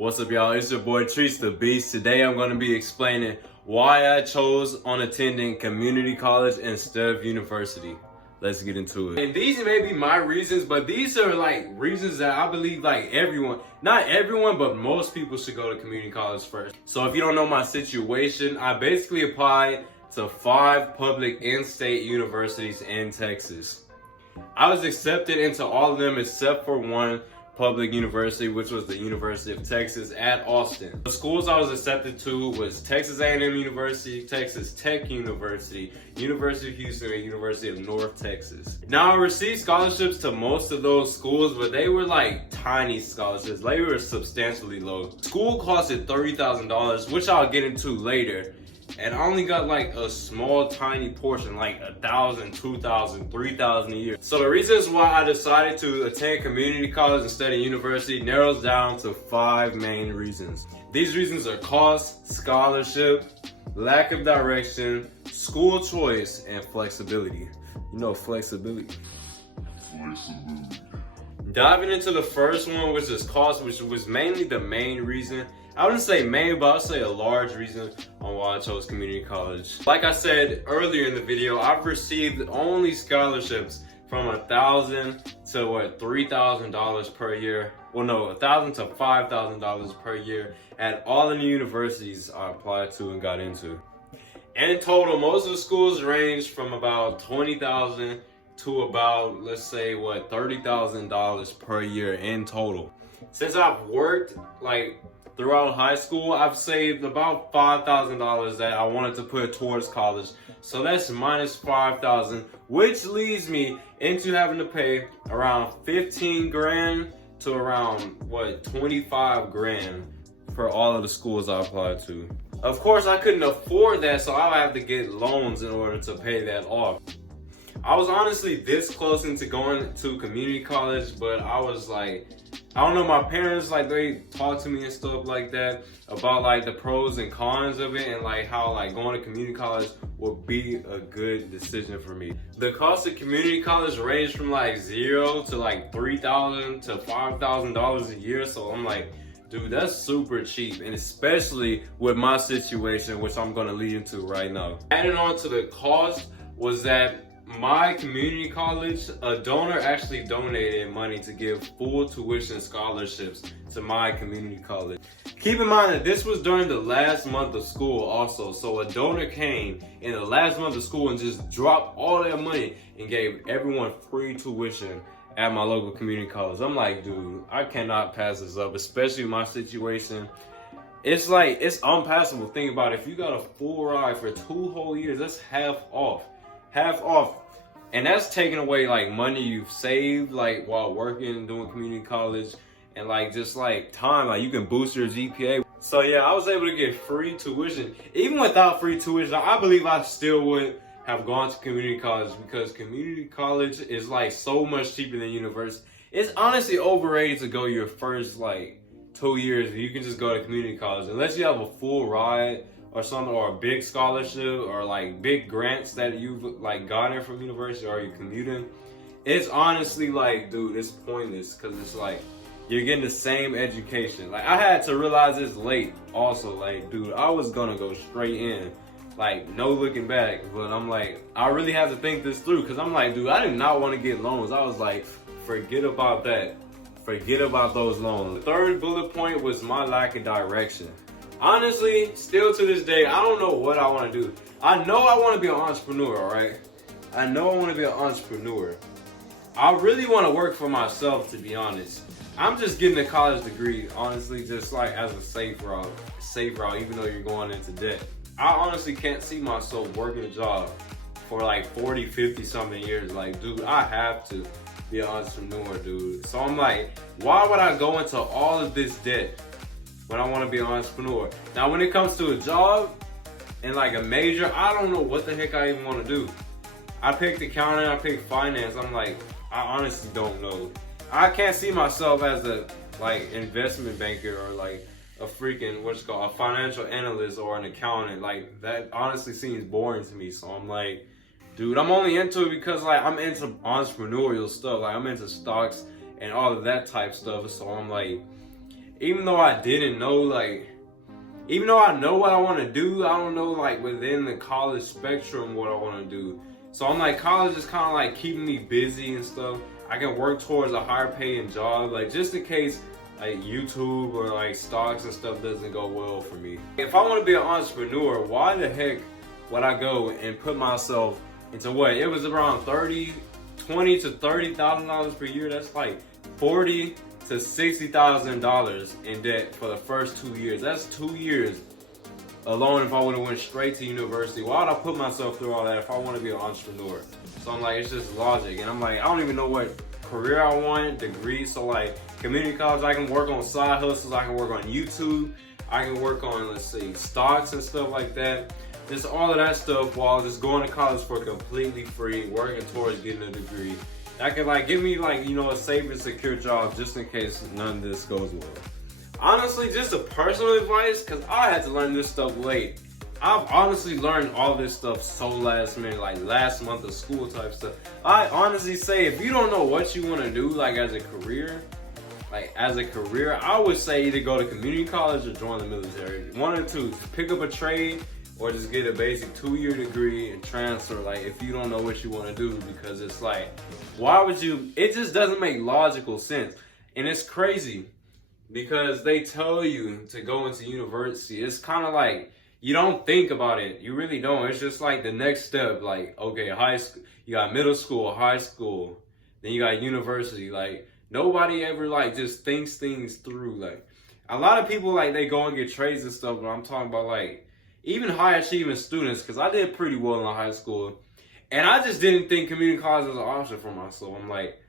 What's up, y'all? It's your boy Treats the Beast. Today I'm going to be explaining why I chose on attending community college instead of university. Let's get into it. And these may be my reasons, but these are like reasons that I believe like everyone, not everyone, but most people should go to community college first. So if you don't know my situation, I basically applied to 5 public in-state universities in Texas. I was accepted into all of them except for one public university, which was the University of Texas at Austin. The schools I was accepted to was Texas A&M University, Texas Tech University, University of Houston, and University of North Texas. Now I received scholarships to most of those schools, but they were like tiny scholarships. They were substantially low. School costed $30,000, which I'll get into later. And I only got like a small tiny portion, like $1,000, $2,000, $3,000 a year. So the reasons why I decided to attend community college instead of university narrows down to 5 main reasons. These reasons are cost, scholarship, lack of direction, school choice, and flexibility. You know, flexibility. Diving into the first one, which is cost, which was mainly the main reason. I wouldn't say main, but I'll say a large reason on why I chose community college. Like I said earlier in the video, I've received only scholarships from $1,000 to $3,000 per year. Well, no, $1,000 to $5,000 per year at all of the universities I applied to and got into. In total, most of the schools range from about $20,000 to about, let's say, $30,000 per year in total. Since I've worked throughout high school, I've saved about $5,000 that I wanted to put towards college. So that's minus $5,000, which leads me into having to pay around 15 grand to around 25 grand for all of the schools I applied to. Of course, I couldn't afford that, so I would have to get loans in order to pay that off. I was honestly this close into going to community college, but I was like, I don't know, my parents, they talked to me and stuff like that about the pros and cons of it, and how going to community college would be a good decision for me. The cost of community college ranged from $0 to $3,000 to $5,000 a year, so I'm like, dude, that's super cheap, and especially with my situation, which I'm gonna lead into right now. Adding on to the cost was that my community college, a donor actually donated money to give full tuition scholarships to my community college. Keep in mind that this was during the last month of school also, so a donor came in the last month of school and just dropped all their money and gave everyone free tuition at my local community college. I'm like, dude, I cannot pass this up, especially my situation. It's unpassable. Think about it. If you got a full ride for 2 whole years, that's half off. And that's taking away money you've saved while working and doing community college, and just time, you can boost your GPA. So yeah, I was able to get free tuition. Even without free tuition, I believe I still would have gone to community college, because community college is so much cheaper than university. It's honestly overrated to go your first 2 years. You can just go to community college unless you have a full ride or something, or a big scholarship, or big grants that you've gotten from university, or you're commuting. It's honestly dude, it's pointless, because it's you're getting the same education. I had to realize this late also, dude, I was gonna go straight in, no looking back, but I'm I really had to think this through, because I'm dude, I did not want to get loans. I was forget about that, forget about those loans. The third bullet point was my lack of direction. Honestly, still to this day, I don't know what I want to do. I know I want to be an entrepreneur, all right? I know I want to be an entrepreneur. I really want to work for myself, to be honest. I'm just getting a college degree, honestly, just as a safe route, even though you're going into debt. I honestly can't see myself working a job for 40, 50 something years. Dude, I have to be an entrepreneur, dude. So I'm why would I go into all of this debt when I want to be an entrepreneur? Now, when it comes to a job and a major, I don't know what the heck I even want to do. I picked accounting, I picked finance. I'm I honestly don't know. I can't see myself as a investment banker, or a freaking, a financial analyst or an accountant. That honestly seems boring to me. So I'm dude, I'm only into it because I'm into entrepreneurial stuff. I'm into stocks and all of that type stuff. So I'm even though I didn't know, like, even though I know what I want to do, I don't know, like, within the college spectrum what I want to do. So I'm like, college is kind of like keeping me busy and stuff. I can work towards a higher paying job, like, just in case like YouTube or like stocks and stuff doesn't go well for me. If I want to be an entrepreneur, why the heck would I go and put myself into what? It was around $20,000 to $30,000 per year. That's like $40,000 to $60,000 in debt for the first 2 years. That's 2 years alone if I would have went straight to university. Why would I put myself through all that if I want to be an entrepreneur? So I'm like, it's just logic. And I'm like, I don't even know what career I want, degree. So like community college, I can work on side hustles, I can work on YouTube, I can work on, let's see, stocks and stuff like that. Just all of that stuff while just going to college for completely free, working towards getting a degree. That could like give me like, you know, a safe and secure job just in case none of this goes well. Honestly, just a personal advice, because I had to learn this stuff late. I've honestly learned all this stuff so last minute, like last month of school type stuff. I honestly say if you don't know what you want to do, like as a career, I would say either go to community college or join the military. One or two, pick up a trade or just get a basic 2-year degree and transfer, like if you don't know what you want to do, because it's like, why would you, it just doesn't make logical sense. And it's crazy because they tell you to go into university. It's kind of like, you don't think about it. You really don't. It's just like the next step. Like, okay, high school, you got middle school, high school, then you got university. Like, nobody ever like just thinks things through. Like, a lot of people like they go and get trades and stuff, but I'm talking about like even high achieving students, because I did pretty well in high school, and I just didn't think community college was an option for myself. I'm like,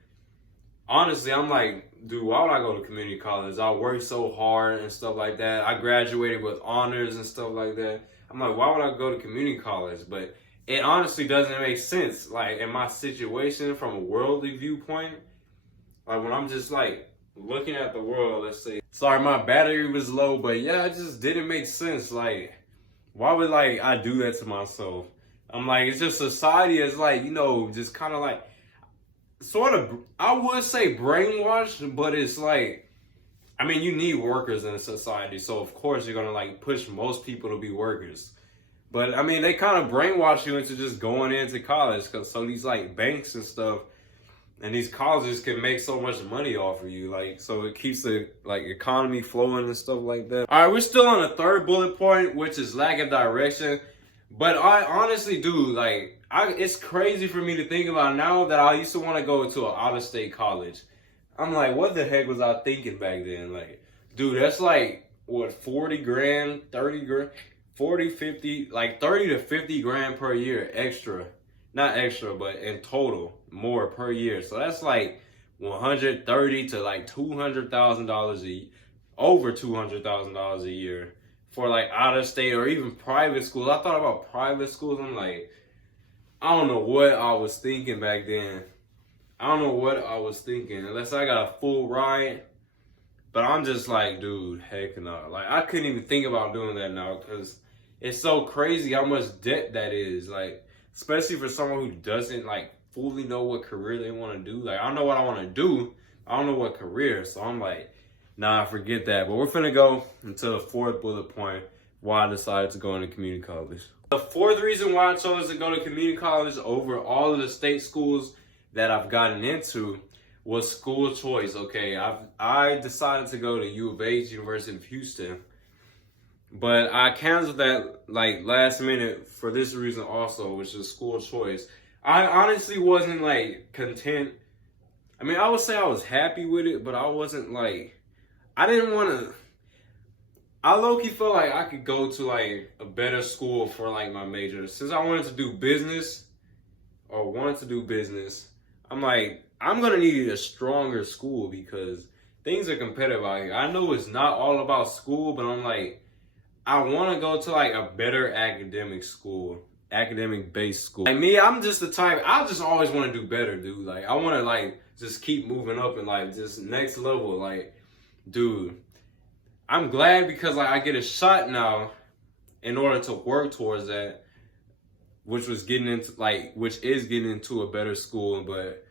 honestly, I'm like, dude, why would I go to community college? I worked so hard and stuff like that. I graduated with honors and stuff like that. I'm like, why would I go to community college? But it honestly doesn't make sense. Like in my situation from a worldly viewpoint, like when I'm just like looking at the world, let's say, sorry, my battery was low, but yeah, it just didn't make sense. Like, why would like I do that to myself? I'm like, it's just society is like, you know, just kind of like, sort of, I would say brainwashed, but it's like, I mean, you need workers in a society, so of course you're gonna like push most people to be workers. But I mean, they kind of brainwash you into just going into college, because so these like banks and stuff and these colleges can make so much money off of you, like, so it keeps the like economy flowing and stuff like that. All right, we're still on the third bullet point, which is lack of direction. But I honestly do, like, it's crazy for me to think about now that I used to want to go to an out-of-state college. I'm like, what the heck was I thinking back then? Like, dude, that's like, what, 40 grand, 30 grand, 40, 50, like 30 to 50 grand per year extra. Not extra, but in total, more per year. So that's like $130 to like $200,000 a year, over $200,000 a year. For like out of state or even private schools. I thought about private schools. I'm like, I don't know what I was thinking back then. I don't know what I was thinking, unless I got a full ride. But I'm just like, dude, heck no. Like, I couldn't even think about doing that now, because it's so crazy how much debt that is. Like, especially for someone who doesn't like fully know what career they want to do. Like, I know what I want to do. I don't know what career. So I'm like, nah, forget that. But we're finna go into the fourth bullet point, why I decided to go into community college. The fourth reason why I chose to go to community college over all of the state schools that I've gotten into was school choice. Okay, I decided to go to U of H, University of Houston, but I canceled that like last minute for this reason also, which is school choice. I honestly wasn't like content. I mean, I would say I was happy with it, but I wasn't like, I didn't want to, I low-key felt like I could go to like a better school for like my major. Since I wanted to do business, I'm like, I'm going to need a stronger school because things are competitive out here. I know it's not all about school, but I'm like, I want to go to like a better academic school, academic-based school. Like me, I'm just the type, I just always want to do better, dude. Like, I want to like just keep moving up and like just next level, like, dude, I'm glad because like I get a shot now in order to work towards that, which is getting into a better school. But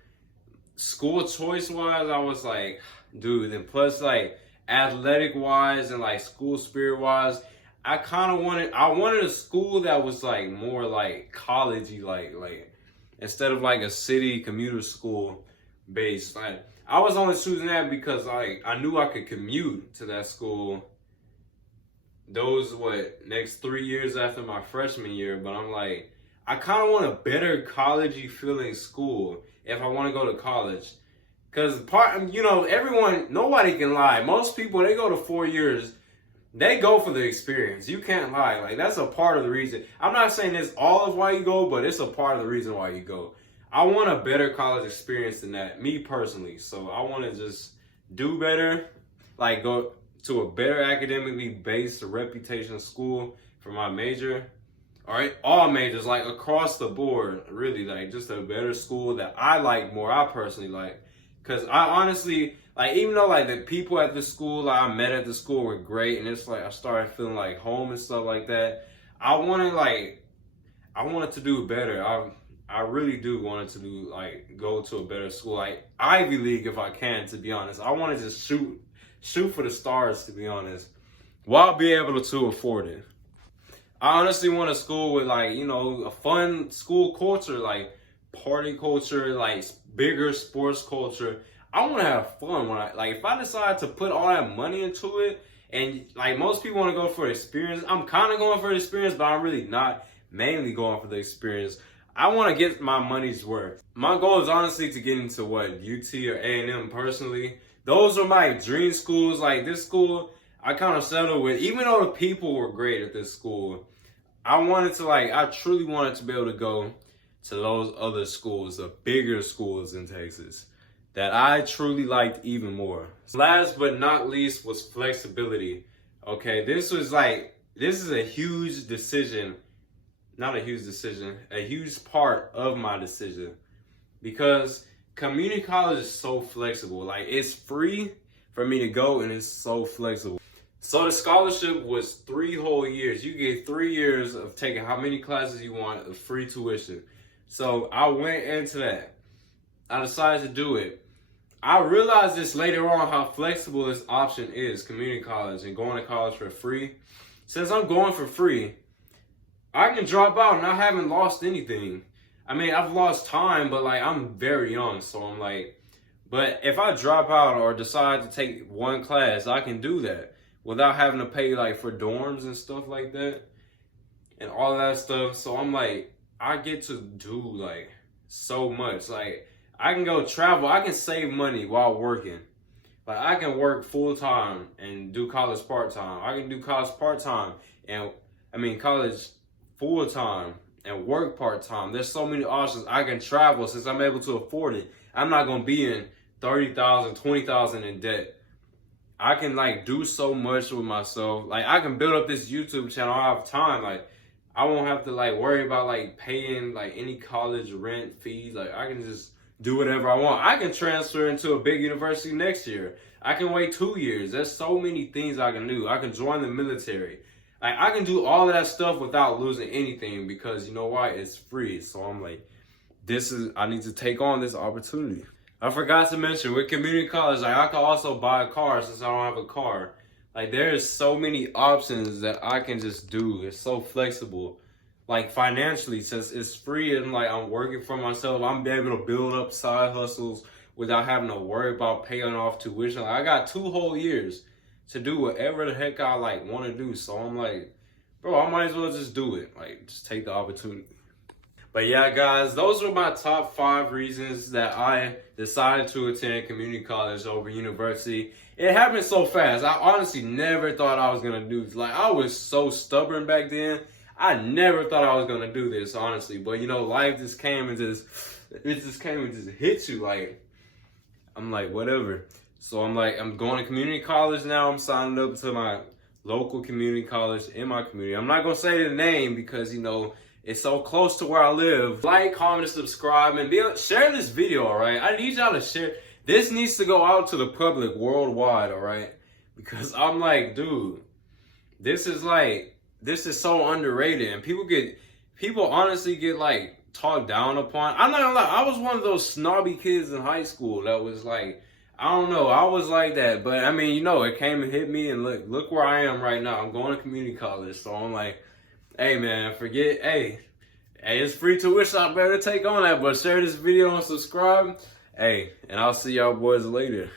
school choice wise, I was like, dude, and plus like athletic wise and like school spirit wise, I wanted a school that was like more like collegey, like instead of like a city commuter school based. Like I was only choosing that because like I knew I could commute to that school those next 3 years after my freshman year. But I'm like, I kind of want a better collegey feeling school if I want to go to college. Cause nobody can lie. Most people, they go to 4 years, they go for the experience. You can't lie. Like that's a part of the reason. I'm not saying it's all of why you go, but it's a part of the reason why you go. I want a better college experience than that, me personally. So I want to just do better, like go to a better academically based reputation school for my major. All right, all majors, like across the board, really, like just a better school that I like more, I personally like. Because I honestly, like, even though like the people at the school like, I met at the school were great, and it's like I started feeling like home and stuff like that, I wanted to do better. I really do want it to do like go to a better school, like Ivy League if I can, to be honest. I want to just shoot for the stars, to be honest, while being able to afford it. I honestly want a school with like, a fun school culture, like party culture, like bigger sports culture. I want to have fun if I decide to put all that money into it, and like most people want to go for experience. I'm kind of going for the experience, but I'm really not mainly going for the experience. I want to get my money's worth. My goal is honestly to get into UT or A&M personally. Those are my dream schools. Like this school, I kind of settled with, even though the people were great at this school. I truly wanted to be able to go to those other schools, the bigger schools in Texas, that I truly liked even more. Last but not least was flexibility. Okay, this is a huge decision. Not a huge decision, a huge part of my decision. Because community college is so flexible. Like, it's free for me to go, and it's so flexible. So the scholarship was 3 whole years. You get 3 years of taking how many classes you want of free tuition. So I went into that. I decided to do it. I realized this later on, how flexible this option is, community college and going to college for free. Since I'm going for free, I can drop out and I haven't lost anything. I mean, I've lost time, but like I'm very young, so I'm like, but if I drop out or decide to take one class, I can do that without having to pay like for dorms and stuff like that and all that stuff. So I'm like, I get to do like so much. Like I can go travel, I can save money while working. Like I can work full time and do college part time. I can do college part time and college full time and work part time. There's so many options. I can travel since I'm able to afford it. I'm not gonna be in $30,000, $20,000 in debt. I can like do so much with myself. Like I can build up this YouTube channel. I have time. Like I won't have to like worry about like paying like any college rent fees. Like I can just do whatever I want. I can transfer into a big university next year. I can wait 2 years. There's so many things I can do. I can join the military. Like I can do all of that stuff without losing anything, because you know why? It's free. So I'm like, I need to take on this opportunity. I forgot to mention, with community college, like I can also buy a car since I don't have a car. Like there is so many options that I can just do. It's so flexible. Like financially, since it's free and like I'm working for myself, I'm able to build up side hustles without having to worry about paying off tuition. Like I got 2 whole years to do whatever the heck I like want to do. So I'm like, bro, I might as well just do it. Like just take the opportunity. But yeah, guys, those are my top 5 reasons that I decided to attend community college over university. It happened so fast. I honestly never thought I was going to do this. Like, I was so stubborn back then. I never thought I was going to do this, honestly. But, life just came and just hit you. Like, I'm like, whatever. So I'm like, I'm going to community college now. I'm signing up to my local community college in my community. I'm not going to say the name because, it's so close to where I live. Like, comment, and subscribe, and share this video, all right? I need y'all to share. This needs to go out to the public worldwide, all right? Because I'm like, dude, this is so underrated. And people honestly get, like, talked down upon. I'm not gonna lie, I was one of those snobby kids in high school that was like, I don't know. I was like that, but I mean, you know, it came and hit me, and look where I am right now. I'm going to community college, so I'm like, hey man, hey, it's free tuition. I better take on that. But share this video and subscribe. Hey, and I'll see y'all boys later.